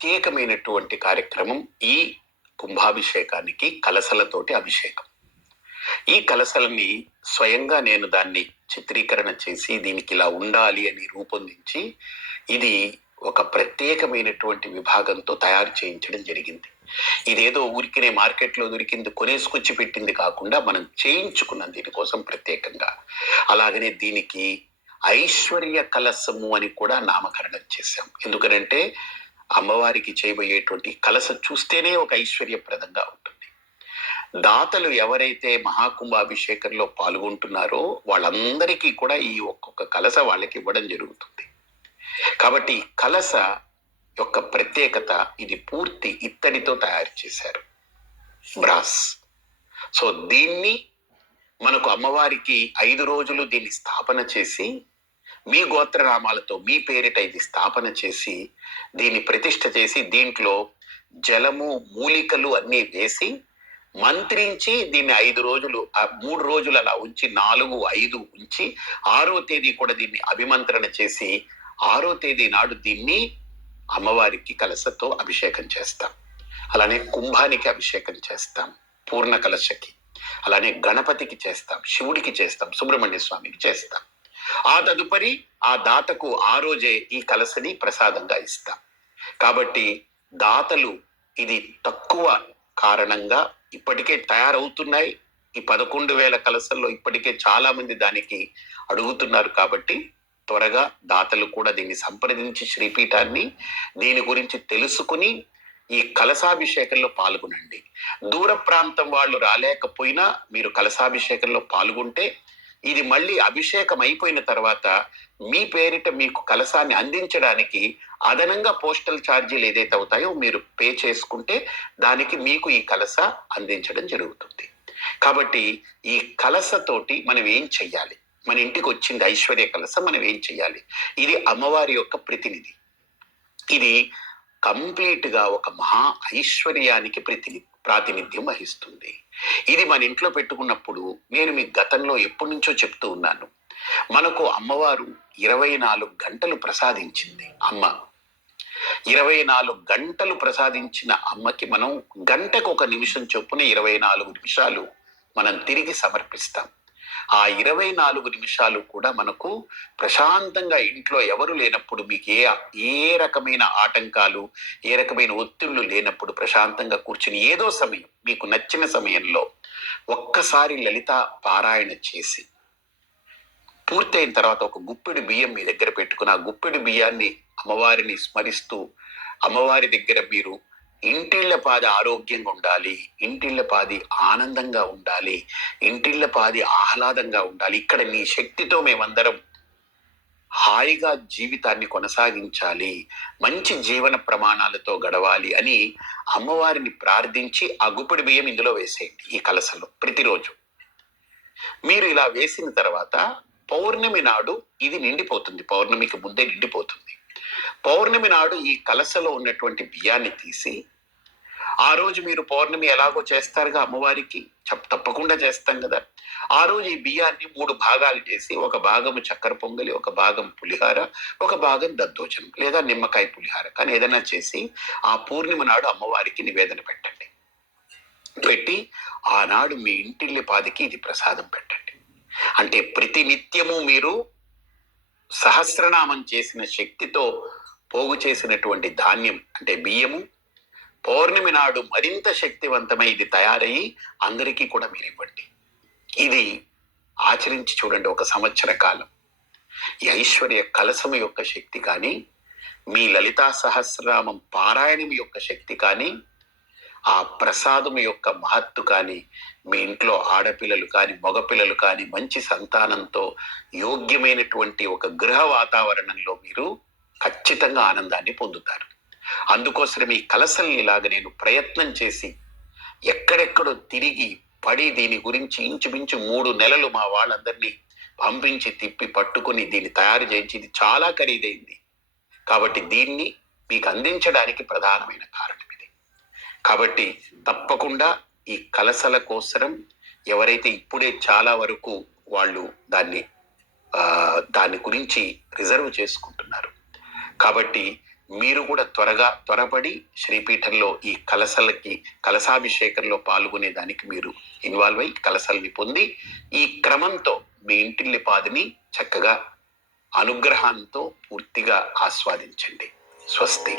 ప్రత్యేకమైనటువంటి కార్యక్రమం ఈ కుంభాభిషేకానికి కలసలతోటి అభిషేకం. ఈ కలసలని స్వయంగా నేను దాన్ని చిత్రీకరణ చేసి దీనికి ఇలా ఉండాలి అని రూపొందించి ఇది ఒక ప్రత్యేకమైనటువంటి విభాగంతో తయారు చేయించడం జరిగింది. ఇదేదో ఊరికినే మార్కెట్లో దొరికింది కొనేసుకొచ్చి పెట్టింది కాకుండా మనం చేయించుకున్నాం దీనికోసం ప్రత్యేకంగా. అలాగనే దీనికి ఐశ్వర్య కలసము అని కూడా నామకరణం చేశాం. ఎందుకనంటే అమ్మవారికి చేయబోయేటువంటి కలస చూస్తేనే ఒక ఐశ్వర్యప్రదంగా ఉంటుంది. దాతలు ఎవరైతే మహాకుంభాభిషేకంలో పాల్గొంటున్నారో వాళ్ళందరికీ కూడా ఈ ఒక్కొక్క కలస వాళ్ళకి ఇవ్వడం జరుగుతుంది. కాబట్టి కలస యొక్క ప్రత్యేకత ఇది పూర్తి ఇత్తడితో తయారు చేశారు. బ్రాస్. సో దీన్ని మనకు అమ్మవారికి ఐదు రోజులు దీన్ని స్థాపన చేసి మీ గోత్రనామాలతో మీ పేరిట ఇది స్థాపన చేసి దీన్ని ప్రతిష్ఠ చేసి దీంట్లో జలము మూలికలు అన్నీ వేసి మంత్రించి దీన్ని ఐదు రోజులు మూడు రోజులు అలా ఉంచి నాలుగు ఐదు ఉంచి ఆరో తేదీ కూడా దీన్ని అభిమంత్రణ చేసి ఆరో తేదీ నాడు దీన్ని అమ్మవారికి కలసతో అభిషేకం చేస్తాం. అలానే కుంభానికి అభిషేకం చేస్తాం. పూర్ణ కలశకి అలానే గణపతికి చేస్తాం. శివుడికి చేస్తాం. సుబ్రహ్మణ్య స్వామికి చేస్తాం. ఆ తదుపరి ఆ దాతకు ఆ రోజే ఈ కలసని ప్రసాదంగా ఇస్తాం. కాబట్టి దాతలు ఇది తక్కువ కారణంగా ఇప్పటికే తయారవుతున్నాయి. ఈ పదకొండు వేల కలసల్లో ఇప్పటికే చాలా మంది దానికి అడుగుతున్నారు కాబట్టి త్వరగా దాతలు కూడా దీన్ని సంప్రదించి శ్రీపీఠాన్ని దీని గురించి తెలుసుకుని ఈ కలశాభిషేకంలో పాల్గొనండి. దూర ప్రాంతం వాళ్ళు రాలేకపోయినా మీరు కలశాభిషేకంలో పాల్గొంటే ఇది మళ్ళీ అభిషేకం అయిపోయిన తర్వాత మీ పేరిట మీకు కలసాన్ని అందించడానికి అదనంగా పోస్టల్ ఛార్జీలు ఏదైతే అవుతాయో మీరు పే చేసుకుంటే దానికి మీకు ఈ కలస అందించడం జరుగుతుంది. కాబట్టి ఈ కలసతోటి మనం ఏం చెయ్యాలి? మన ఇంటికి వచ్చింది ఐశ్వర్య కలస మనం ఏం చెయ్యాలి? ఇది అమ్మవారి యొక్క ప్రతినిధి. ఇది కంప్లీట్గా ఒక మహా ఐశ్వర్యానికి ప్రతిని ప్రాతినిధ్యం వహిస్తుంది. ఇది మన ఇంట్లో పెట్టుకున్నప్పుడు నేను మీ గతంలో ఎప్పటి నుంచో చెప్తూ ఉన్నాను. మనకు అమ్మవారు ఇరవై నాలుగు గంటలు ప్రసాదించింది అమ్మ. ఇరవై నాలుగు గంటలు ప్రసాదించిన అమ్మకి మనం గంటకు ఒక నిమిషం చొప్పున ఇరవై నాలుగు నిమిషాలు మనం తిరిగి సమర్పిస్తాం. ఆ ఇరవై నాలుగు నిమిషాలు కూడా మనకు ప్రశాంతంగా ఇంట్లో ఎవరు లేనప్పుడు మీకు ఏ ఏ రకమైన ఆటంకాలు ఏ రకమైన ఒత్తిళ్ళు లేనప్పుడు ప్రశాంతంగా కూర్చుని ఏదో సమయం మీకు నచ్చిన సమయంలో ఒక్కసారి లలిత పారాయణ చేసి పూర్తయిన తర్వాత ఒక గుప్పెడు బియ్యం మీ దగ్గర పెట్టుకుని ఆ గుప్పెడు బియ్యాన్ని అమ్మవారిని స్మరిస్తూ అమ్మవారి దగ్గర మీరు ఇంటిళ్ళ పాది ఆరోగ్యంగా ఉండాలి ఇంటిళ్ళ పాది ఆనందంగా ఉండాలి ఇంటిళ్ళ పాది ఆహ్లాదంగా ఉండాలి. ఇక్కడ నీ శక్తితో మేమందరం హాయిగా జీవితాన్ని కొనసాగించాలి మంచి జీవన ప్రమాణాలతో గడవాలి అని అమ్మవారిని ప్రార్థించి ఆ గుప్పిడి బియ్యం ఇందులో వేసేయండి ఈ కలసలో ప్రతిరోజు. మీరు ఇలా వేసిన తర్వాత పౌర్ణమి నాడు ఇది నిండిపోతుంది పౌర్ణమికి ముందే నిండిపోతుంది. పౌర్ణమి నాడు ఈ కలసలో ఉన్నటువంటి బియ్యాన్ని తీసి ఆ రోజు మీరు పౌర్ణమి ఎలాగో చేస్తారుగా అమ్మవారికి? చెప్ తప్పకుండా చేస్తాం కదా. ఆ రోజు ఈ బియ్యాన్ని మూడు భాగాలు చేసి ఒక భాగము చక్కెర పొంగలి ఒక భాగం పులిహార ఒక భాగం దద్దోజనం లేదా నిమ్మకాయ పులిహార. కానీ ఏదైనా చేసి ఆ పూర్ణిమ నాడు అమ్మవారికి నివేదన పెట్టండి. పెట్టి ఆనాడు మీ ఇంటిల్లి పాదికి ఇది ప్రసాదం పెట్టండి. అంటే ప్రతి నిత్యము మీరు సహస్రనామం చేసిన శక్తితో పోగు చేసినటువంటి ధాన్యం అంటే బియ్యము. పౌర్ణమి నాడు మరింత శక్తివంతమై ఇది తయారయ్యి అందరికీ కూడా మీరు ఇవ్వండి. ఇది ఆచరించి చూడండి ఒక సంవత్సర కాలం. ఈ ఐశ్వర్య కలసము యొక్క శక్తి కానీ మీ లలితా సహస్రనామం పారాయణం యొక్క శక్తి కానీ ఆ ప్రసాదం యొక్క మహత్తు కానీ మీ ఇంట్లో ఆడపిల్లలు కానీ మగపిల్లలు కానీ మంచి సంతానంతో యోగ్యమైనటువంటి ఒక గృహ వాతావరణంలో మీరు ఖచ్చితంగా ఆనందాన్ని పొందుతారు. అందుకోసమే ఈ కలసల్ని ఇలాగ నేను ప్రయత్నం చేసి ఎక్కడెక్కడో తిరిగి పడి దీని గురించి ఇంచుమించు మూడు నెలలు మా వాళ్ళందరినీ పంపించి తిప్పి పట్టుకుని దీన్ని తయారు చేయించి ఇది చాలా ఖరీదైంది. కాబట్టి దీన్ని మీకు అందించడానికి ప్రధానమైన కారణం. కాబట్టి తప్పకుండా ఈ కలసల కోసరం ఎవరైతే ఇప్పుడే చాలా వరకు వాళ్ళు దాన్ని దాని గురించి రిజర్వ్ చేసుకుంటున్నారు. కాబట్టి మీరు కూడా త్వరగా త్వరపడి శ్రీపీఠంలో ఈ కలసలకి కలసాభిషేకంలో పాల్గొనే దానికి మీరు ఇన్వాల్వ్ అయ్యి కలసల్ని పొంది ఈ క్రమంతో మీ ఇంటిల్లి పాదిని చక్కగా అనుగ్రహంతో పూర్తిగా ఆస్వాదించండి. స్వస్తి.